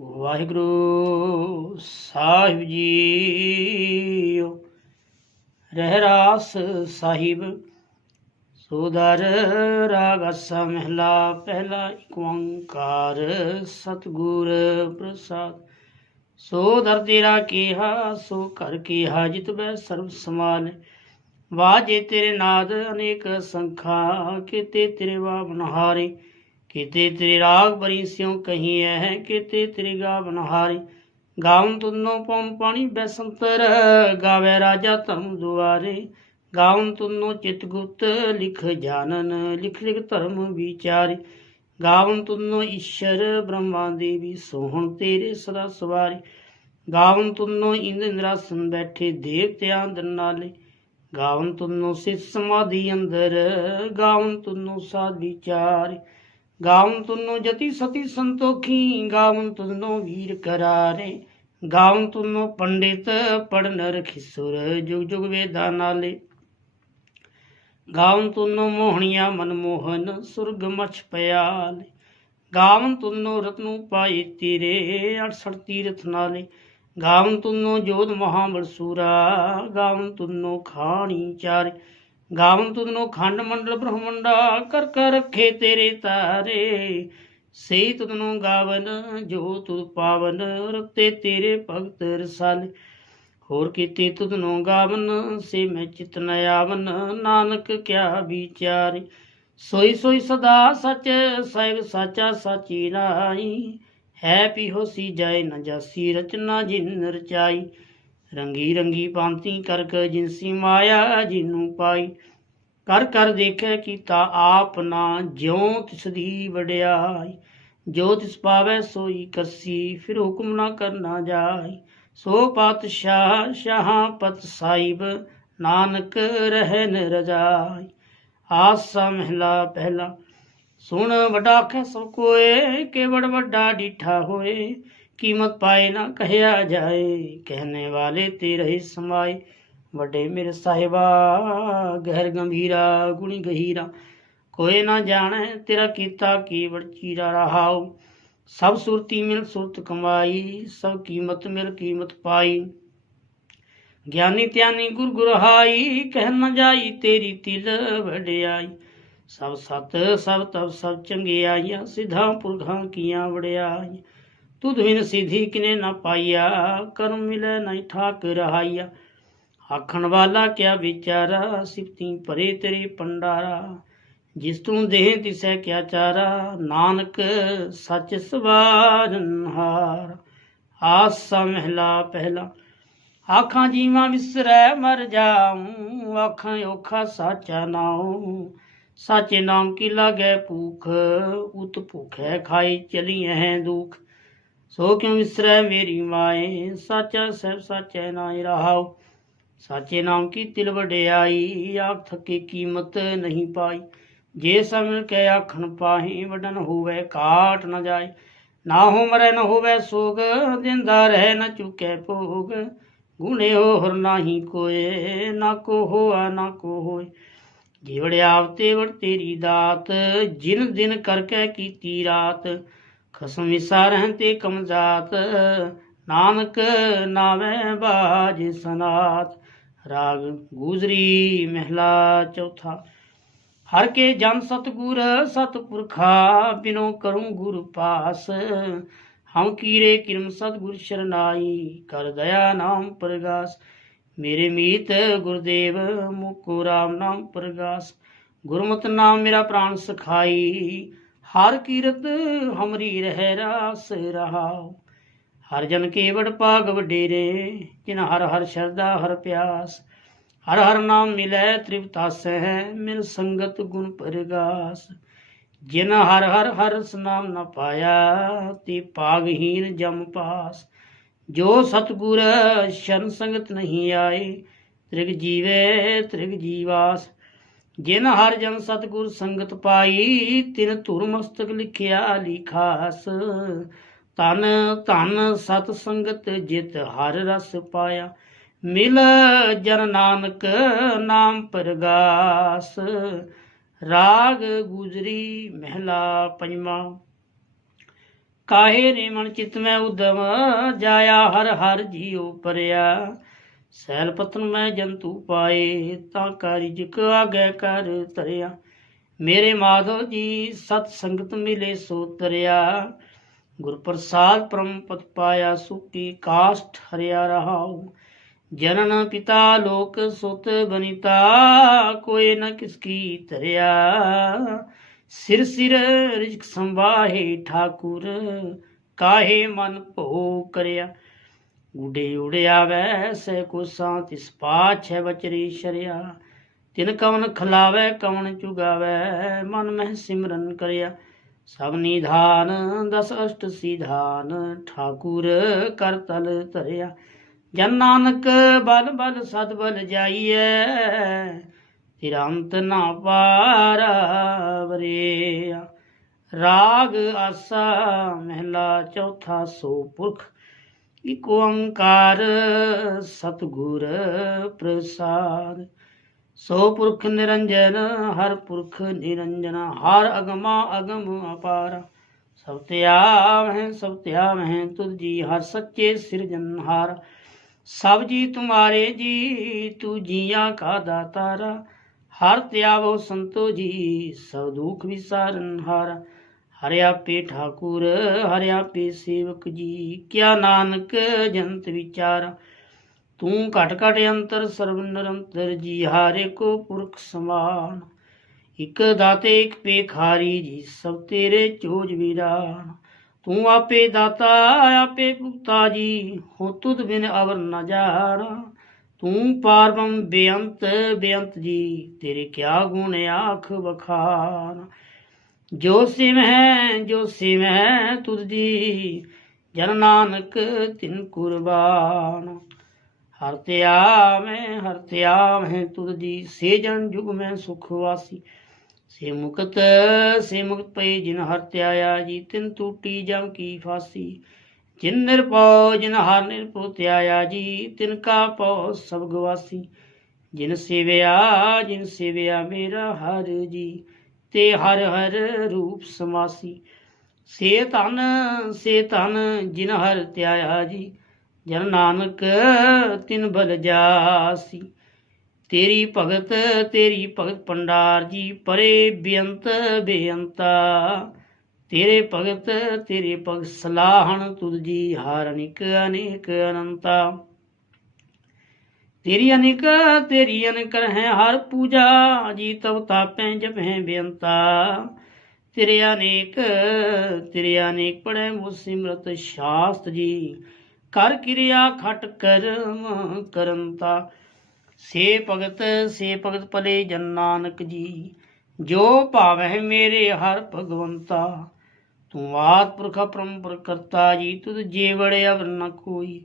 ਵਾਹਿਗੁਰੂ ਸਾਹਿਬ JIO. ਰਹਿ ਸਾਹਿਬ ਸੋਦਰ ਰਾਗ ਮਹਿਲਾ, ਪਹਿਲਾ ਏਕ ਓੰਕਾਰ ਸਤਿਗੁਰ ਪ੍ਰਸਾਦ। ਸੋ ਦਰ ਤੇਰਾ ਕੀਹਾ, ਸੋ ਕਰ ਕੀਹਾ, ਜਿਤ ਬੈ ਸਰਬ ਸਮਾਨ। ਵਾਜੇ ਤੇਰੇ ਨਾਦ ਅਨੇਕ ਸੰਖਾ, ਕੀਤੇ ਤੇਰੇ ਵਾ ਬਨਹਾਰੇ। ਕੀਤੇ ਤੇਰੇ ਰਾਗ ਬਰੀ ਸਿਉ ਕਹੀਐ ਹੈ ਕੀਤੇ ਤੇਰੇ ਗਾ ਬਨਹਾਰੇ ਗਾਉਂ ਤੁਨੋ ਪਉਣ ਪਾਣੀ ਬੈਸੰਤਰ, ਗਾਵੇ ਰਾਜਾ ਧਰਮ ਦੁਆਰੇ। ਗਾਉਂ ਤੁਨੋ ਚਿਤ ਗੁਪਤ, ਲਿਖ ਜਾਣਨ, ਲਿਖ ਲਿਖ ਧਰਮ ਵਿਚਾਰੇ। ਗਾਵਨ ਤੁਨੋ ਈਸ਼ਰ, ਬ੍ਰਹਮਾ ਦੇਵੀ ਸੋਹਣ ਤੇਰੇ ਸਦਾ ਸਵਾਰੀ। ਗਾਵਨ ਤੁਨੋ ਇੰਦ ਨਿਰਾਸਨ ਬੈਠੇ ਦੇਵਤਿਆਂ ਦਨਾਲੇ ਗਾਵਨ ਤੁਨੋ ਸਿਤ ਸਮਾਧੀ ਅੰਦਰ ਗਾਵਨ ਤੁਨੋ ਸਾਧ ਵਿਚਾਰੀ। ਗਾਵਨ ਤੁਨੋ ਜਤੀ ਸਤੀ ਸੰਤੋਖੀ ਗਾਵਨ ਤੁਨੋ ਵੀਰ ਕਰਾਰੇ। ਗਾਵਨ ਤੁਨੋ ਪੰਡਿਤ ਪੜਨ ਰਖਿਸੁਰ ਜੁਗ ਜੁਗ ਵੇਦਾਂ ਨਾਲੇ। ਗਾਵਨ ਤੁਨੋ ਮੋਹਣੀਆ ਮਨਮੋਹਨ, ਸੁਰਗ ਮਛ ਪਿਆਲੇ। ਗਾਵਨ ਤੁਨੋ ਰਤਨੂ ਪਾਈ ਤੀਰੇ 68 ਤੀਰਥ ਨਾਲੇ। ਗਾਵਨ ਤੁਨੋ ਜੋਧ ਮਹਾਬਲਸੂਰਾ ਗਾਵਨ ਤੁਨੋ ਖਾਣੀ ਚਾਰੇ। ਗਾਵਨ ਤੁਨੋ ਖੰਡ ਮੰਡਲ ਬ੍ਰਹਮੰਡਾ, ਕਰ ਕਰ ਰੱਖੇ ਤੇਰੇ ਤਾਰੇ। ਸਹੀ ਤੁਧਨੋ ਗਾਵਨ, ਜੋ ਤੁਧ ਪਾਵਨ ਰਤੇ ਤੇਰੇ ਭਗਤ ਰਸਾਲੇ। ਹੋਰ ਕੀਤੀ ਤੁਧਨੋ ਗਾਵਨ, ਸੇ ਮੈਂ ਚਿਤ ਨ ਆਵਨ, ਨਾਨਕ ਕਿਆ ਵਿਚਾਰੇ। ਸੋਈ ਸੋਈ ਸਦਾ ਸਚ, ਸਾਹਿਬ ਸਾਚਾ ਸਾਚੀ ਰਾਈ। ਹੈ ਪੀ ਹੋਸੀ ਜਾਏ ਨਾ ਜਾਸੀ ਰਚਨਾ ਜਿਨ ਰਚਾਈ। ਰੰਗੀ ਰੰਗੀ ਪਾਂਤੀ ਕਰਕ ਜਿਨਸੀ ਮਾਇਆ ਜਿਨੂੰ ਪਾਈ। ਕਰ ਕਰ ਦੇਖੈ ਕੀਤਾ ਆਪ ਨਾ ਜਿਉ ਤਿਸ ਦੀ ਵਡਿਆਈ। ਜੋ ਤਿਸ ਪਾਵੈ ਸੋਈ ਕਰਸੀ, ਫਿਰ ਹੁਕਮ ਨਾ ਕਰਨਾ ਜਾਈ। ਸੋ ਪਾਤਸ਼ਾਹ ਸ਼ਾਹਾਂ ਪਤ ਸਾਹਿਬ, ਨਾਨਕ ਰਹਿਨ ਰਜਾਈ। ਆਸਾ ਮਹਿਲਾ ਪਹਿਲਾ, ਸੁਣ ਵਡਾ ਖੈ ਸਭ ਕੋਏ, ਕੇਵੜ ਵੱਡਾ ਡੀਠਾ ਹੋਏ। ਕੀਮਤ ਪਾਏ ਨਾ ਕਹਿਆ ਜਾਏ ਕਹਿਣੇ ਵਾਲੇ ਤੇਰੇ ਸਮਾਏ। ਵੱਡੇ ਮੇਰੇ ਸਾਹਿਬਾ, ਗਹਿਰ ਗੰਭੀਰਾ, ਗੁਣੀ ਗਹੀਰਾ। ਕੋਈ ਨਾ ਜਾਣੈ ਤੇਰਾ ਕੀਤਾ ਕੀ ਵਰਚੀਰਾ ਰਹਾਉ। ਸਭ ਸੁਰਤੀ ਮਿਲ ਸੁਰਤ ਕਮਾਈ, ਸਭ ਕੀਮਤ ਮਿਲ ਕੀਮਤ ਪਾਈ। ਗਿਆਨੀ ਧਿਆਨੀ ਗੁਰ ਗੁਰਹਾਈ, ਕਹਿ ਨ ਜਾਈ ਤੇਰੀ ਤਿਲ ਵਡਿਆਈ। ਸਭ ਸਤ, ਸਭ ਤਬ ਸਭ ਚੰਗਿਆਈਆਂ ਸਿਧਾਂ ਪੁਰਖਾਂ ਕੀਆਂ ਵਡਿਆਈ ਤੁਧ ਬਿਨ ਸਿਧੀ ਕਿਨੇ ਨਾ ਪਾਈਆ, ਕਰਮ ਮਿਲੈ ਨਹੀਂ ਠਾਕ ਰਹਾਈਆ। ਆਖਣ ਵਾਲਾ ਕਿਆ ਵਿਚਾਰਾ, ਸਿਫਤੀ ਭਰੇ ਤੇਰੇ ਪੰਡਾਰਾ ਜਿਸ ਤੂੰ ਦੇਹ ਤਿਸੈ ਕਿਆ ਚਾਰਾ, ਨਾਨਕ ਸੱਚ ਸਵਾਰਨਹਾਰ ਆਸਾ ਮਹਿਲਾ ਪਹਿਲਾ, ਆਖਾਂ ਜੀਵਾਂ ਵਿਸਰੈ ਮਰ ਜਾਉ ਆਖਾਂ ਔਖਾ ਸਾਚਾ ਨਾਉ। ਸਾਚੇ ਨਾਮ ਕੀ ਲਾਗੈ ਭੂਖ, ਉਤ ਭੁਖੈ ਖਾਈ ਚਲੀਐ ਦੁਖ। ਸੋ ਕਿਉ ਵਿਸਰੈ ਮੇਰੀ ਮਾਏ? ਸਾਚਾ ਸਹਿਬ ਸਾਚੈ ਨਾਇ ਰਹਾਉ। ਸਾਚੇ ਨਾਮ ਕੀ ਤਿਲ ਵਡਿਆਈ? ਆਖ ਥਕੇ ਕੀਮਤ ਨਹੀਂ ਪਾਈ। ਜੇ ਸਮਝ ਕੇ ਆਖਣ ਪਾਹੀ, ਵਡਨ ਹੋਵੇ ਕਾਟ ਨ ਜਾਏ ਨਾ ਹੋ ਮਰੇ, ਨ ਹੋਵੇ ਸੋਗ, ਦਿੰਦਾ ਰਹਿ ਨਾ ਚੁਕੇ ਭੋਗ। ਗੁਣੇ ਹੋਰ ਨਾਹੀ ਕੋਏ, ਨਾ ਕੋ ਹੋਆ, ਨਾ ਕੋ ਹੋਏ। ਜੀਵੜ ਤੇ ਵੜ ਤੇਰੀ ਦਾਤ। ਜਿਨ ਦਿਨ ਕਰਕੇ ਕੀਤੀ ਰਾਤ ਖਸਮ ਵਿਸਾ ਰਹਿਣ ਤੇ ਕਮਜ਼ਾਤ, ਨਾਨਕ ਨਾਵੇਂ ਬਾਜ ਸਨਾਤ। ਰਾਗ ਗੂਜਰੀ ਮਹਿਲਾ ਚੌਥਾ। ਹਰ ਕੇ ਜਨ ਸਤਗੁਰ ਸਤਪੁਰਖਾ, ਬਿਨੋ ਕਰੂੰ ਗੁਰ ਪਾਸ। ਹਉ ਕੀਰੇ ਕਿਰਮ ਸਤਗੁਰ ਸ਼ਰਨਾਈ, ਕਰ ਦਇਆ ਨਾਮ ਪ੍ਰਗਾਸ। ਮੇਰੇ ਮੀਤ ਗੁਰਦੇਵ, ਮੁਕੋ ਰਾਮ ਨਾਮ ਪ੍ਰਗਾਸ। ਗੁਰਮਤਿ ਨਾਮ ਮੇਰਾ ਪ੍ਰਾਨ ਸਖਾਈ ਹਰ ਕੀਰਤ ਹਮਰੀ ਰਹਿ ਰਾਸ ਰਹਾਉ। ਹਰ ਜਨ ਕੇਵੜ ਪਾਗ ਵਡੇਰੇ ਜਿਨ ਹਰ ਹਰ ਸ਼ਰਧਾ, ਹਰ ਪਿਆਸ। ਹਰ ਹਰ ਨਾਮ ਮਿਲੈ ਤ੍ਰਿਪਤਾਸੈ ਮਿਲ ਸੰਗਤ ਗੁਣ ਪ੍ਰਗਾਸ। ਜਿਨ ਹਰ ਹਰ ਹਰ ਸਨਾਮ ਨ ਪਾਇਆ, ਤੇ ਪਾਗਹੀਨ ਜਮ ਪਾਸ। ਜੋ ਸਤਗੁਰ ਸ਼ਰਨ ਸੰਗਤ ਨਹੀਂ ਆਏ, ਤ੍ਰਿਗ ਜੀਵੇ, ਤ੍ਰਿਗ ਜੀਵਾਸ। ਜਿਨ ਹਰ ਜਨ ਸਤਗੁਰ ਸੰਗਤ ਪਾਈ, ਤਿਨ ਧੁਰ ਮਸਤਕ ਲਿਖਿਆ ਲਿਖਾਸ ਤਨ ਧਨ ਸਤ ਸੰਗਤ ਜਿਤ ਹਰ ਰਸ ਪਾਇਆ। ਮਿਲ ਜਨ ਨਾਨਕ ਨਾਮ ਪ੍ਰਗਾਸ। ਰਾਗ ਗੁਜਰੀ ਮਹਿਲਾ ਪੰਜਵਾਂ। ਕਾਹੇ ਰੇ ਮਨ ਚਿਤ ਮੈਂ ਉਦਮ, ਜਾਇਆ ਹਰ ਹਰ ਜੀਉ ਪਰਿਆ। ਸੈਲ ਪਤਨ ਮੈਂ ਜੰਤੂ ਪਾਏ, ਤਾਂ ਕਾਰਿਜ ਕ ਆਗੇ ਕਰ ਤਰਿਆ। ਮੇਰੇ ਮਾਧੋ ਜੀ ਸਤ ਸੰਗਤ ਮਿਲੇ ਸੋ ਤਰਿਆ। ਗੁਰ ਪ੍ਰਸਾਦ ਪਰਮ ਪਤ ਪਾਇਆ ਸੁਖੀ ਕਾਸ਼ਟ ਹਰਿਆ ਰਹਾਉ। ਜਨਨ ਪਿਤਾ ਲੋਕ ਸੁਤ ਬਨਿਤਾ, ਕੋਈ ਨ ਕਿਸ ਕੀ ਤਰਿਆ। ਸਿਰ ਸਿਰ ਰਿਜਕ ਸੰਵਾਹੇ ਠਾਕੁਰ, ਕਾਹੇ ਮਨ ਭੋ ਕਰਿਆ। ਉਡੇ ਉੜਿਆ ਵੈਸੇ ਕੋਸਾਂ ਤਿਸ ਪਾਛੈ ਬਚਰੀ ਸ਼ਰਿਆ। ਤਿਨ ਕਵਨ ਖਲਾਵੇ, ਕਵਨ ਚੁਗਾਵੇ, ਮਨ ਮਹਿ ਸਿਮਰਨ ਕਰਿਆ। ਸਭ ਨਿਧਾਨ, ਦਸ ਅਸ਼ਟ ਸਿਧਾਨ, ਠਾਕੁਰ ਕਰ ਤਲ ਧਰਿਆ। ਜਨ ਨਾਨਕ, ਬਲ ਬਲ ਸਦ ਬਲ ਜਾਈਐ, ਤਿਰੰਤ ਨਾ ਪਾਰਾ ਵਰਿਆ ਰਾਗ ਆਸਾ, ਮਹਿਲਾ ਚੌਥਾ ਸੋ ਪੁਰਖ ਇਕ ਓੰਕਾਰ ਸਤਿਗੁਰ ਪ੍ਰਸਾਦ। ਸੋ ਪੁਰਖ ਨਿਰੰਜਨ, ਹਰ ਪੁਰਖ ਨਿਰੰਜਨ, ਹਰ ਅਗਮਾ ਅਗਮ ਅਪਾਰ। ਸਭ ਧਿਆਵ ਹੈ ਸਭ ਤਿਆਵ ਹੈ ਤੁਧ ਜੀ, ਹਰ ਸੱਚੇ ਸਿਰਜਨਹਾਰ ਸਭ ਜੀ ਤੁਮਾਰੇ ਜੀ, ਤੂ ਜੀਆਂ ਕਾ ਦਾਤਾਰਾ। ਹਰ ਧਿਆਵੋ ਸੰਤੋ ਜੀ, ਸਭ ਦੁਖ ਵਿਸਾਰਨਹਾਰ ਹਰਿ। ਹਰਿਆ ਆਪੇ ਠਾਕੁਰ ਹਰਿਆ ਆਪੇ ਸੇਵਕ ਜੀ, ਕਿਆ ਨਾਨਕ ਜੰਤ ਵਿਚਾਰ। ਤੂੰ ਘਟ ਘਟ ਅੰਤਰ ਸਰਬ ਨਿਰੰਤਰ ਜੀ, ਹਾਰੇ ਕੋ ਪੁਰਖ ਸਮਾਨ। ਇਕ ਦਾਤੇ ਇਕ ਪੇਖਾਰੀ ਜੀ, ਸਭ ਤੇਰੇ ਚੋਜ ਵੀਰਾਨ। ਤੂੰ ਆਪੇ ਦਾਤਾ, ਆਪੇ ਭੁਗਤਾ ਜੀ, ਹੋ ਤੁਧ ਬਿਨ ਅਵਰ ਨ ਜਾਣਾ। ਤੂੰ ਪਾਰਬੰ ਬੇਅੰਤ ਬੇਅੰਤ ਜੀ, ਤੇਰੇ ਕਿਆ ਗੁਣ ਆਖ ਵਖਾਨ। ਜੋ ਸਿਮੈ ਜੋ ਸਿਮ ਹੈ ਜਨ ਨਾਨਕ ਤਿਨ ਕੁਰਬਾਨ। ਹਰ ਧਿਆਵੇਂ ਹਰ ਧਿਆਵੇਂ ਤੁਧ ਦੀ ਸੇ ਜਨ ਜੁਗ ਮੈਂ ਸੁਖ ਵਾਸੀ। ਸੇ ਮੁਕਤ ਸੇ ਮੁਕਤ ਪਈ ਜਿਨ ਹਰ ਧਿਆਇਆ ਜੀ, ਤਿਨ ਟੂਟੀ ਜਮ ਕੀ ਫਾਸੀ। ਜਿਨ ਨਿਰਪਉ ਜਿਨ ਹਰ ਨਿਰਪਉ ਧਿਆਇਆ ਜੀ, ਤਿਨ ਕਾ ਪਉ ਸਭ ਗਵਾਸੀ। ਜਿਨ ਸੇਵਿਆ ਜਿਨ ਸੇਵਿਆ ਮੇਰਾ ਹਰ ਜੀ। ਤੇ ਹਰ ਹਰ ਰੂਪ ਸਮਾਸੀ। ਸੇ ਧਨ ਸੇ ਧਨ ਜਿਨ ਹਰ ਧਿਆਇਆ ਜੀ, ਜਨ ਨਾਨਕ ਤਿਨ ਬਲ ਜਾਸੀ। ਤੇਰੀ ਭਗਤ ਤੇਰੀ ਭਗਤ ਪੰਡਾਰ ਜੀ, ਪਰੇ ਬੇਅੰਤ ਬੇਅੰਤਾ। ਤੇਰੇ ਭਗਤ ਤੇਰੇ ਭਗਤ ਸਲਾਹਣ ਤੁਧ ਜੀ, ਹਾਰ ਅਨਿਕ ਅਨੇਕ ਅਨੰਤਾ। ਤੇਰੀ ਅਨਿਕ ਤੇਰੀ ਅਨਿਕ ਹੈ ਹਰ ਪੂਜਾ ਜੀ ਤਵ ਤਾਪੈ ਜਪੈ ਬੇਅੰਤਾ। ਤੇਰੇ ਅਨੇਕ ਤੇਰੇ ਅਨੇਕ ਪੜੈ ਮੁ ਸਿਮਰਤ ਸ਼ਾਸਤ ਜੀ। ਕਰ ਕਿਰਿਆ ਖਟ ਕਰਮ ਕਰੰਤਾ। ਸੇ ਭਗਤ ਸੇ ਭਗਤ ਭਲੇ ਜਨ ਨਾਨਕ ਜੀ। ਜੋ ਭਾਵੈ ਮੇਰੇ ਹਰ ਭਗਵੰਤਾ। ਤੂੰ ਆਦ ਪੁਰਖ ਪਰੰਪਰ ਕਰਤਾ ਜੀ, ਤੁਧ ਜੀਵੜ ਅਵਰ ਨ ਕੋਈ।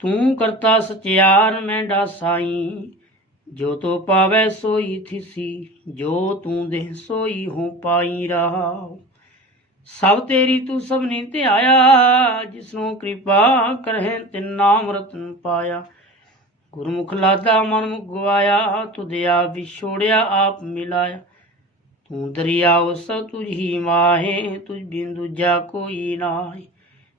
ਤੂੰ ਕਰਤਾ ਸਚਿਆਰ, ਮੈਂ ਸਾਈ ਜੋ ਤੋ ਪਾਵੈ ਸੋਈ ਥਿਸੀ, ਜੋ ਤੂੰ ਦੇ ਸੋਈ ਹੋ ਪਾਈ ਰਹਾਉ ਸਭ ਤੇਰੀ ਤੂੰ ਸਭ ਨੇ ਧਿਆਇਆ ਜਿਸਨੂੰ ਕਿਰਪਾ ਕਰਹਿ ਤਿਨ ਨਾਮ ਰਤਨ ਪਾਇਆ। ਗੁਰਮੁਖ ਲਾਦਾ ਮਨ ਮੁਖ ਗਵਾਇਆ ਤੁਧਿਆ ਵਿਛੋੜਿਆ, ਆਪ ਮਿਲਾਇਆ। ਤੂੰ ਦਰਿਆ ਸਭ ਤੁਝ ਹੀ ਮਾਹੇ, ਤੁਝ ਬਿਨ ਦੂਜਾ ਕੋਈ ਨਾਹੀ।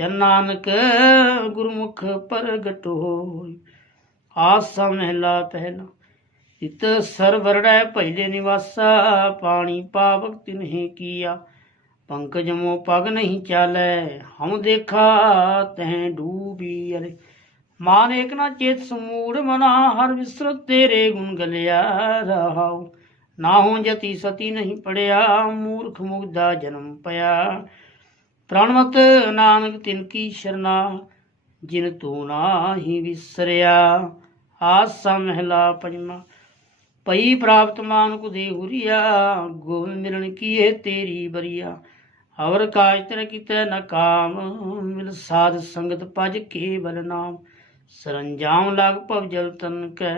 ਜਨ ਨਾਨਕ, ਗੁਰਮੁਖ ਪ੍ਰਗਟ ਹੋਈ। ਆਸਾ ਮਹਿਲਾ ਪਹਿਲਾ ਇਤ ਸਰਵਰੜੈ ਭਜਲੇ ਨਿਵਾਸਾ, ਪਾਣੀ ਪਾਵਕ ਤਿਨਹਿ ਕੀਆ। ਪੰਕਜ ਮੋ ਪਗ ਨਹੀਂ ਚਾਲੈ ਹਮ ਦੇਖਾ ਤਹਿ ਡੂਬੀ ਅਰੇ। ਮਾਨ ਏਕ ਨਾ ਚੇਤ ਸਮੂੜ, ਮਨਾ ਹਰ ਵਿਸਰਤ ਤੇਰੇ ਗੁਣ ਗਲਿਆ ਰਹਾਉ। ਨਾ ਹੋ ਜਤੀ ਸਤੀ ਨਹੀਂ ਪੜਿਆ, ਮੂਰਖ ਮੁਗਦਾ ਜਨਮ ਪਿਆ। ਪ੍ਰਣਮਤ ਨਾਨਕ ਤਿਨ ਕੀ ਸ਼ਰਨਾ, ਜਿਨ ਤੂੰ ਨਾਹੀ ਵਿਸਰਿਆ। ਆਸਾ ਮਹਿਲਾ ਪੰਜਵਾ ਪਈ ਪ੍ਰਾਪਤ ਮਾਨੁਕ ਦੇ ਹੁਰੀਆ ਗੋਬਿੰਦ ਮਿਲਣ ਕੀਏ ਤੇਰੀ ਬਰੀਆ। ਹਵਰ ਕਾਜ ਤਰ ਕੀਤੇ ਨ ਕਾਮ, ਮਿਲ ਸਾਧ ਸੰਗਤ ਭਜ ਕੇਵਲ ਨਾਮ। ਸਰੰਜਾਮ ਲਗ ਭਵ ਜਲ ਤਨ ਕੈ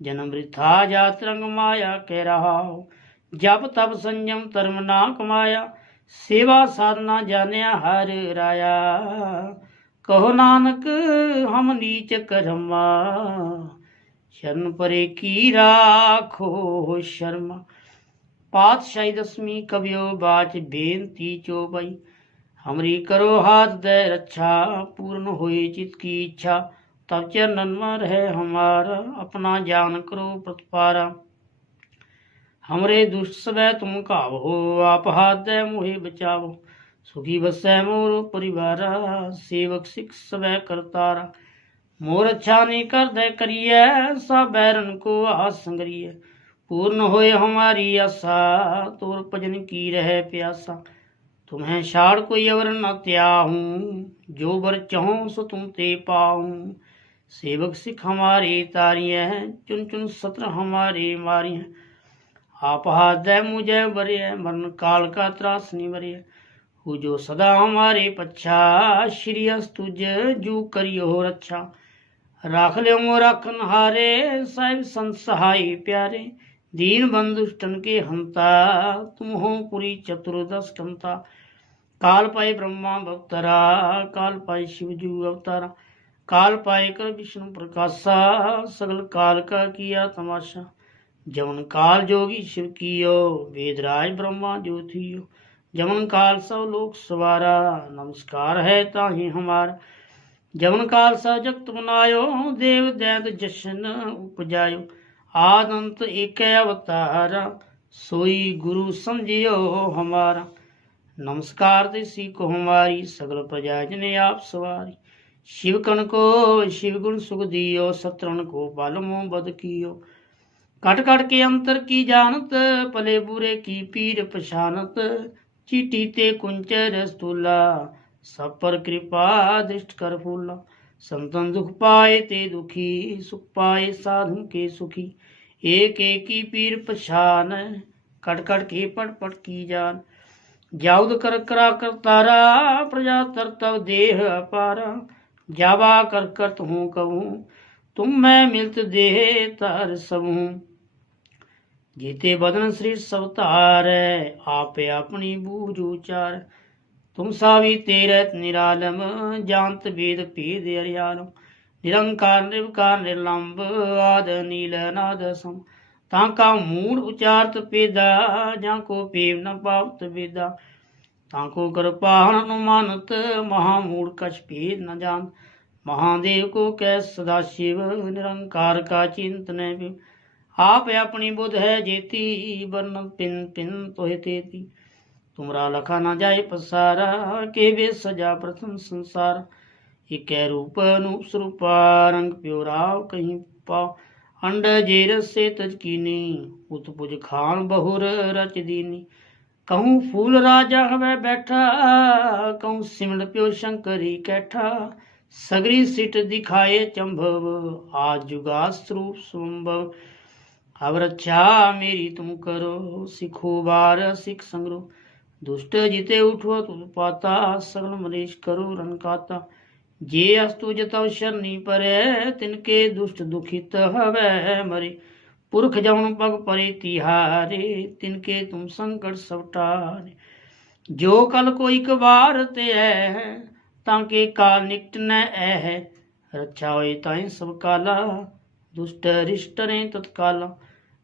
ਜਨਮ ਰਿਥਾ ਜਾਤ ਰੰਗ ਮਾਇਆ ਕਹਿ ਰਹਾਉ। ਜਪ ਤਪ ਸੰਜਮ ਧਰਮ ਨਾ ਕਮਾਇਆ ਸੇਵਾ ਸਾਧਨਾ ਜਾਣਿਆ ਹਰ ਰਾਇਆ। ਕਹੋ ਨਾਨਕ, ਹਮ ਨੀਚ ਕਰਮਾ। ਸ਼ਰਨ ਪਰੇ ਕੀ ਰਾਖੋ ਸ਼ਰਮਾ। ਪਾਤਸ਼ਾਹੀ ਦਸਵੀਂ ਕਵਿਓ ਬਾਚ ਬੇਨਤੀ ਚੋਬਈ। ਹਮਰੀ ਕਰੋ ਹਾਥ ਦੇ ਰੱਛਾ, ਪੂਰਨ ਹੋਏ ਚਿਤ ਕੀ ਇੱਛਾ। ਤਬ ਚਰਨਨ ਮਾ ਰਹਿ ਹਮਾਰਾ, ਆਪਣਾ ਜਾਨ ਕਰੋ ਪ੍ਰਤਪਾਰਾ। हमरे दुष्ट सवै तुम कावो आप हादय मोहे बचावो सुखी बसै मोर परिवार सेवक सिख सवै करतारा मोर अच्छा नहीं कर दे करिए सा बैरन को आस संगरिए पूर्ण होए हमारी आशा तोर भजन की रह प्यासा तुम्हें शाड़ कोई अवर न त्याहूँ जो बर चाहूँ सो तुम ते पाऊँ सेवक सिख हमारे तारी हैं चुन चुन सत्र हमारे मारी हैं आप हाथ दे मुझे बरे मरण काल का त्रास नहीं बरे हु जो सदा हमारे पच्छा श्री तुझ जू करियो रक्षा राख लियो राखन हारे साहिब संत सहाय प्यारे दीन बंधुष्टन के हंता तुम हो पुरी चतुर्दश कंता काल पाए ब्रह्मा भक्तरा काल पाए शिवजू अवतारा काल पाए कर विष्णु प्रकाशा सगल काल का किया तमाशा ਜਮਨ ਕਾਲ ਜੋਗੀ ਸ਼ਿਵ ਕੀਓ ਵੇਦਰਾਜ ਬ੍ਰਹਮਾ ਜੋਤੀਓ ਜਵਨ ਕਾਲ ਸਭ ਲੋਕ ਸਵਾਰਾ, ਨਮਸਕਾਰ ਹੈ ਤਾਹੀ ਹਮਾਰ। ਜਵਨ ਕਾਲ ਸਭ ਜਗਤ ਮਨਾਇਓ, ਦੇਵ ਦੈਂਤ ਜਸ਼ਨ ਉਪਜਾਇਓ। ਆਦੰਤ ਏਕ ਅਵਤਾਰਾ, ਸੋਈ ਗੁਰੂ ਸਮਝਿਓ ਹਮਾਰਾ। ਨਮਸਕਾਰ ਤੇ ਸੀ ਕੋ ਹਮਾਰੀ, ਸਗਲ ਪ੍ਰਜਾ ਜਨ ਆਪ ਸਵਾਰੀ। ਸ਼ਿਵ ਕਣ ਕੋ ਸ਼ਿਵ ਗੁਣ ਸੁਖ ਦਿਓ, ਸਤਰਣ ਕੋ ਬਲ ਮੋ ਬਦ ਕੀਓ। ਕਟ ਕਟ ਕੇ ਅੰਤਰ ਕੀ ਜਾਣਤ, ਭਲੇ ਬੁਰੇ ਕੀ ਪੀਰ ਪਛਾਨਤ, ਚੀਟੀ ਤੇ ਕੁੰਚਰ ਸਤੂਲਾ ਸਭ ਪਰ ਕਿਰਪਾ ਦਿਸ਼ਟ ਕਰ ਫੂਲਾ। ਸੰਤਨ ਦੁਖ ਪਾਏ ਤੇ ਦੁਖੀ, ਸੁਖ ਪਾਏ ਸਾਧੂ ਕੇ ਸੁਖੀ। ਏਕ ਏਕੀ ਪੀਰ ਪਛਾਨ ਕਟ ਕਟ ਕੇ ਪੜ ਪੜ ਕੀ ਜਾਨ। ਜਾਉਦ ਕਰ ਕਰਾ ਕਰ ਤਾਰਾ, ਪ੍ਰਜਾ ਤਰ ਤਵ ਦੇਹ ਅਪਾਰ। ਜਾਵਾ ਕਰ ਕਰਤ ਹੂੰ ਕਹੂੰ, ਤੁਮ ਮਿਲਤ ਦੇਹ ਤਰ ਸਭੂ ਜੀਤੇ ਬਦਨ ਸ੍ਰੀ ਸਭ ਧਾਰੈ ਆਪੇ ਆਪਣੀ ਬੂਝ ਉਚਾਰ ਤੁਮ ਸਾਵੀ ਤੇਰਤ ਨਿਰਾਲਮ ਜਾਂਤ ਵੇਦ ਭੇਦ ਅਰਿਆਲਮ। ਨਿਰੰਕਾਰ, ਨਿਰਵਕਾਰ ਨਿਰਲੰਭ ਆਦ ਨੀਲ ਨਾਦ ਸਮ ਤਾਂ ਕਾ ਮੂੜ ਉਚਾਰਤ ਪੇਦਾ, ਜਾਂ ਕੋ ਪੀਵ ਨ ਪਾਵਤ ਵੇਦਾ। ਤਾਂ ਕੋ ਕਿਰਪਾਨ ਅਨੁਮਾਨਤ, ਮਹਾ ਮੂੜ ਕਛ ਭੇਦ ਨ ਜਾਣ ਮਹਾਦੇਵ ਕੋ ਕੈ ਸਦਾ ਸ਼ਿਵ, ਨਿਰੰਕਾਰ ਕਾ ਚਿੰਤਨ ਵੀ आप अपनी बुध है जेती, बन पिन पिन तोहे तुमरा लखा न जाए पसारा, के वे सजा प्रथम संसार। इकै रूप अनूप स्वरूपा रंग प्योराव कहीं पाओ अंड जेर से तज कीनी, उत खान बहुर रच दीनी। कहूँ फूल राजा हवे बैठा, कहूँ सिमल प्यो शंकरी कैठा। सगरी सिट दिखाए चंभव, आज जुगा स्वरूप संभव। ਅਵ ਰੱਛਾ ਮੇਰੀ ਤੁਮ ਕਰੋ, ਸਿਖੋ ਬਾਰ ਸਿਖ ਸੰਗਰੋ। ਦੁਸ਼ਟ ਜਿਤੇ ਉਠੋ ਤੁਮ ਪਾਤਾ, ਸਗਲ ਮਲੇਸ਼ ਕਰੋ ਰਣਕਾਤਾ ਜੇ ਅਸਤੂ ਜਤਉ ਸ਼ਰਨੀ ਪਰੈ ਤਿਨਕੇ ਦੁਸ਼ਟ ਦੁਖਿਤ ਹਵੈ ਮਰੇ। ਪੁਰਖ ਜਉਨ ਪਗ ਪਰੇ ਤਿਹਾਰੇ ਤਿਨਕੇ ਤੁਮ ਸੰਕਟ ਸਵਟਾਰੇ ਜੋ ਕਲ ਕੋਈ ਵਾਰ ਤੇ ਐ, ਤਾਂ ਕੇ ਕਾਲ ਨਿਕਟ ਨ ਐ। ਰੱਛਾ ਹੋਏ ਤਾਈ ਸਭ ਕਾਲਾ, ਦੁਸ਼ਟ ਰਿਸ਼ਟ ਨੇ ਤਤਕਾਲਾ।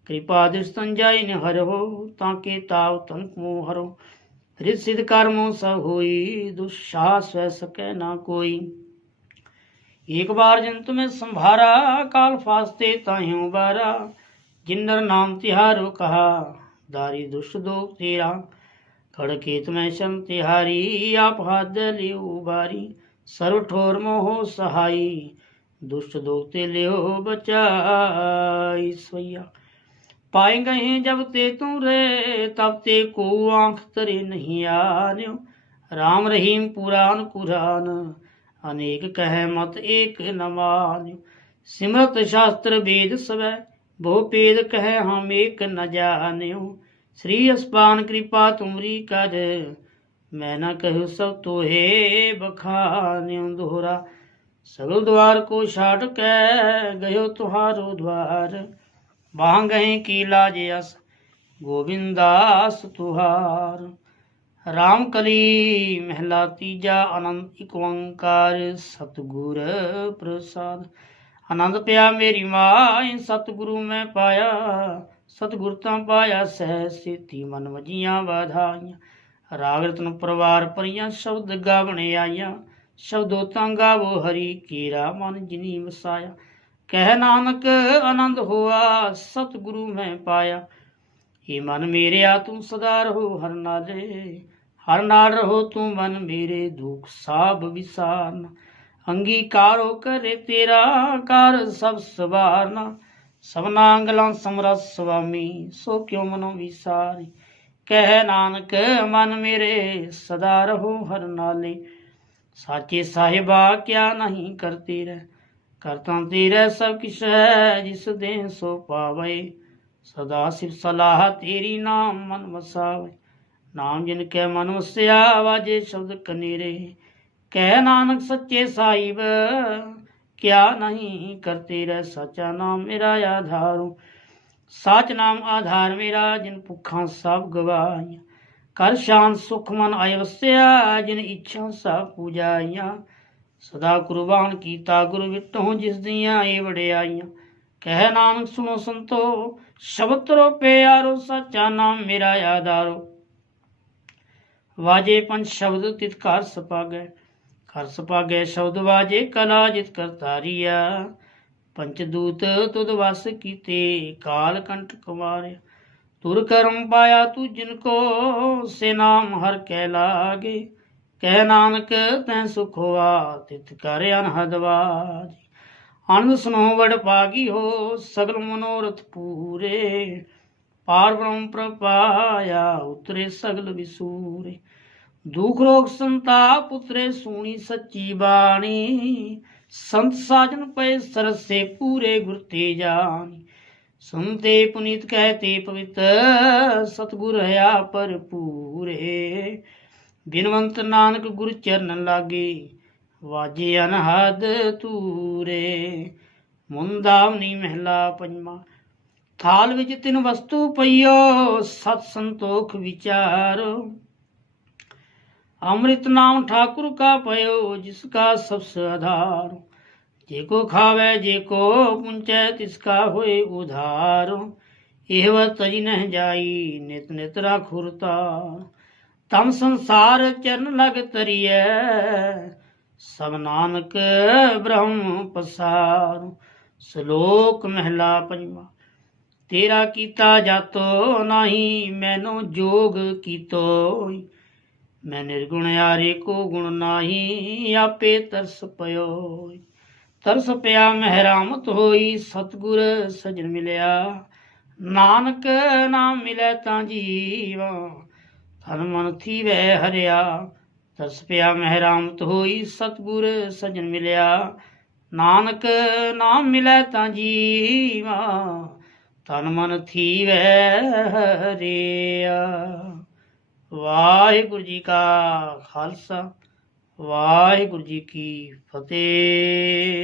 ਕਿਰਪਾ ਦਿਸ ਸੰਜਾਈ ਨੇ ਹਰਹੁ, ਤਾਂ ਕੇ ਤਾਵ ਤਨ ਮੋ ਹਰੋ ਰਿਤ ਸਿਧ ਕਰਮੋ ਸਭ ਹੋਈ ਦੁਸ਼ਾਸ ਵੈ ਸਕੈ ਨਾ ਕੋਈ। ਇੱਕ ਬਾਰ ਜਿਨ ਤੁਮੇ ਸੰਭਾਰਾ, ਕਾਲ ਫਾਸਤੇ ਤਾਹਿਉ ਬਾਰਾ ਜਿਨਰ ਨਾਮ ਤਿਹਾਰੋ ਕਹਾ, ਦਾਰੀ ਦੁਸ਼ ਦੋ ਤੇਰਾ। ਖੜਕੇਤ ਮੈਂ ਸ਼ਮ ਤਿਹਾਰੀ, ਆਪ ਹੱਦ ਲਿਉ ਬਾਰੀ ਸਰਵ ਠੋਰ ਮੋਹ ਸਹਾਈ, ਦੁਸ਼ਟ ਦੋਖ ਤੇ ਲਿਓ ਬਚਾਈ ਸਵਈਆ। ਪਾਏ ਗਏ ਜਬ ਤੇ ਤੂੰ ਰੇ, ਤਬ ਤੇ ਕੋ ਆਂਖ ਤਰੇ ਨਹੀਂ ਆਨਿਓ। ਰਾਮ ਰਹੀਮ ਪੁਰਾਨ ਕੁਰਾਨ, ਅਨੇਕ ਕਹਿ ਮਤ ਏਕ ਨਮਾਨਿਓ ਸਿਮਰਤ ਸ਼ਾਸਤਰ ਵੇਦ ਸਵੈ, ਬਹੁ ਪੇਦ ਕਹਿ ਹਮ ਏਕ ਨ ਜਾਣਿਓ। ਸ੍ਰੀ ਅਸਪਾਨ ਕਿਰਪਾ ਤੁਮਰੀ ਕਰ, ਮੈਂ ਨਾ ਕਹਿਉ ਸਭ ਤੋਹੇ ਬਖਾਨਿਉ ਦੋਹਰਾ। ਸਗਲ ਦਵਾਰ ਕੋ ਛਾਟ ਕੈ ਗਇਓ ਤੁਹਾਰੋ ਦਵਾਰ ਬਾਹੰਗ ਕੀ ਲਾਜੇ ਅਸ? ਗੋਬਿੰਦਾਸ ਤੁਹਾਰ। ਰਾਮ ਕਲੀ ਮਹਿਲਾ ਤੀਜਾ ਅਨੰਦ ਇਕ ਓੰਕਾਰ, ਸਤਗੁਰ ਪ੍ਰਸਾਦ। ਆਨੰਦ ਪਿਆ ਮੇਰੀ ਮਾਂ, ਸਤਗੁਰੂ ਮੈਂ ਪਾਇਆ। ਸਤਗੁਰ ਤਾਂ ਪਾਇਆ, ਸਹਿ ਸਿੱਧੀ ਮਨ ਵਜੀਆਂ ਵਾਧਾਈਆਂ। ਰਾਗ ਰਤਨ ਪਰਵਾਰ ਪਰੀਆਂ ਸ਼ਬਦ ਗਾਵਣੇ ਆਈਆਂ। ਸ਼ਬਦੋ ਤਾਂ ਗਾਵੋ ਹਰੀ ਕੀਰਾ ਮਨ ਜਿਨੀ ਵਸਾਇਆ। ਕਹਿ ਨਾਨਕ ਆਨੰਦ ਹੋਆ, ਸਤਿਗੁਰੂ ਮੈਂ ਪਾਇਆ। ਇਹ ਮਨ ਮੇਰਿਆ, ਤੂੰ ਸਦਾ ਰਹੋ ਹਰ ਨਾਲੇ, ਹਰ ਨਾਲ ਰਹੋ ਤੂੰ ਮਨ ਮੇਰੇ ਦੁਖ ਸਾਭ ਵਿਸਾਰਨ। ਅੰਗੀਕਾਰੋ ਕਰੇ ਤੇਰਾ ਕਰ ਸਭ ਸਵਾਰਨਾ। ਸਭਨਾ ਅੰਗਲਾਂ ਸਮਰਸ ਸੁਆਮੀ ਸੋ ਕਿਉ ਮਨੋ ਵਿਸਾਰੀ। ਕਹਿ ਨਾਨਕ, ਮਨ ਮੇਰੇ ਸਦਾ ਰਹੋ ਹਰ ਨਾਲੇ। ਸਾਚੇ ਸਾਹਿਬਾ, ਕਿਆ ਨਹੀਂ ਕਰਤੇ ਰਹਿ। ਕਰਤਾ ਤੇਰੇ ਸਭ ਕਿਛ ਹੈ, ਜਿਸ ਦੇ ਸੋ ਪਾਵੇ। ਸਦਾ ਸਿਫ ਸਲਾਹ ਤੇਰੀ ਨਾਮ ਮਨ ਵਸਾਵੇ। ਨਾਮ ਜਿਨ ਕੈ ਮਨ ਵਸਿਆ, ਵਾਜੇ ਸ਼ਬਦ ਕਨੇਰੇ। ਕਹਿ ਨਾਨਕ ਸੱਚੇ ਸਾਹਿਬ, ਕਿਆ ਨਹੀਂ ਕਰਤੇ ਰਹਿ ਸਚਾ ਨਾਮ ਮੇਰਾ ਆਧਾਰੂ। ਸਚ ਨਾਮ ਆਧਾਰ ਮੇਰਾ, ਜਿਨ ਭੁੱਖਾਂ ਸਭ ਗਵਾਈਆਂ ਕਰ ਸ਼ਾਨ ਸੁਖ ਮਨ ਆਇ ਵਸਿਆ, ਜਿਨ ਇੱਛਾ ਸਭ ਪੂਜਾਈਆਂ। ਸਦਾ ਕੁਰਬਾਨ ਕੀਤਾ ਗੁਰੂ ਵਿਟੋਂ ਜਿਸ ਦੀਆਂ ਏ ਵਡਿਆਈਆਂ। ਕਹਿ ਨਾਨਕ ਸੁਣੋ ਸੰਤੋ, ਸ਼ਬਦ ਤਰੋ ਪਿਆਰੋ, ਸੱਚਾ ਨਾਮ ਮੇਰਾ ਆਧਾਰੋ। ਵਾਜੇ ਪੰਜ ਸ਼ਬਦ ਤਿਤ ਘਰ ਸਪਾਗੈ। ਘਰ ਸਪਾਗੈ ਸ਼ਬਦ ਵਾਜੇ ਕਲਾ ਜਿਤ ਕਰਤਾਰੀਆ। ਪੰਚ ਦੂਤ ਤੁਧ ਵਸ ਕੀਤੇ, ਕਾਲ ਕੰਟ ਕੁਮਾਰਿਆ। ਤੁਰ ਕਰਮ ਪਾਇਆ ਤੂੰ ਜਿਨ ਕੋ, ਸੇ ਨਾਮ ਹਰ ਕੈ ਲਾਗੇ। ਕਹਿ ਨਾਨਕ, ਤੈ ਸੁਖ ਹੋਆ ਤਿਤ ਕਰ ਅਨਹਦ ਵਾਜੀ। ਆਨੰਦ ਸੁਨੋ ਵਡ ਪਾਗੀ ਹੋ ਸਗਲ ਮਨੋਰਥ ਪੂਰੇ। ਪਾਰ ਬ੍ਰਹਮ ਪ੍ਰਪਾਇਆ ਉਤਰੇ ਸਗਲ ਵਿਸੂਰੇ। ਦੁਖ ਰੋਗ ਸੰਤਾਪ, ਉਤਰੇ ਸੂਣੀ ਸੱਚੀ ਬਾਣੀ। ਸੰਤ ਸਾਜਨ ਪਏ ਸਰਸੇ ਪੂਰੇ ਗੁਰ ਤੇ ਜਾਣੀ। ਸੁਨਤੇ ਪੁਨੀਤ ਕਹਤੇ ਪਵਿੱਤ ਸਤਗੁਰ ਹਇਆ ਭਰਪੂਰੇ ਬਿਨਵੰਤ ਨਾਨਕ ਗੁਰ ਚਰਨ ਲਾਗੇ, ਵਾਜੇ ਅਨਹਦ ਤੂਰੇ ਮੁੰਦਾਵਨੀ ਮਹਿਲਾ ਪੰਜਵਾ, ਥਾਲ ਵਿੱਚ ਤਿੰਨ ਵਸਤੂ ਪਈਓ, ਸਤ ਸੰਤੋਖ ਵਿਚਾਰ। ਅੰਮ੍ਰਿਤ ਨਾਮ ਠਾਕੁਰ ਕਾ ਪਇਓ, ਜਿਸ ਕਾ ਸਬਸ ਆਧਾਰ। ਜੇ ਕੋ ਖਾਵੇ, ਜੇ ਕੋ ਪੁੰਚੈ, ਤਿਸ ਕਾ ਹੋਏ ਉਧਾਰ। ਇਹ ਵਤ ਤਜ ਨਹਿ ਜਾਈ, ਨਿਤ ਨਿਤ ਰਾਖੁਰਤਾ ਤਮ ਸੰਸਾਰ ਚਰਨ ਲਗ ਤਰੀਐ। ਸਭ ਨਾਨਕ ਬ੍ਰਹਮ ਪਸਾਰ, ਸ਼ਲੋਕ ਮਹਿਲਾ ਪੰਜਵਾ। ਤੇਰਾ ਕੀਤਾ ਜਾਤੋ ਨਹੀਂ, ਮੈਨੂੰ ਜੋਗ ਕੀਤੋ ਮੈਂ ਨਿਰਗੁਣ ਆਰੇ ਕੋ ਗੁਣ ਨਹੀਂ, ਆਪੇ ਤਰਸ ਪਇਓ ਤਰਸ ਪਿਆ ਮਹਿਰਾਮਤ ਹੋਈ, ਸਤਗੁਰ ਸਜਣ ਮਿਲਿਆ। ਨਾਨਕ ਨਾਮ ਮਿਲੇ ਤਾਂ ਜੀਵਾਂ। ਤਨ ਮਨ ਥੀਵੇ ਹਰਿਆ ਤਸ ਪਿਆ ਮਹਿਰਾਮਤ ਹੋਈ ਸਤਗੁਰ ਸਜਣ ਮਿਲਿਆ। ਨਾਨਕ ਨਾਮ ਮਿਲੈ ਤਾਂ ਜੀਵਾ, ਤਨ ਮਨ ਥੀਵੇ ਹਰਿਆ। ਵਾਹਿਗੁਰੂ ਜੀ ਕਾ ਖਾਲਸਾ, ਵਾਹਿਗੁਰੂ ਜੀ ਕੀ ਫਤਿਹ।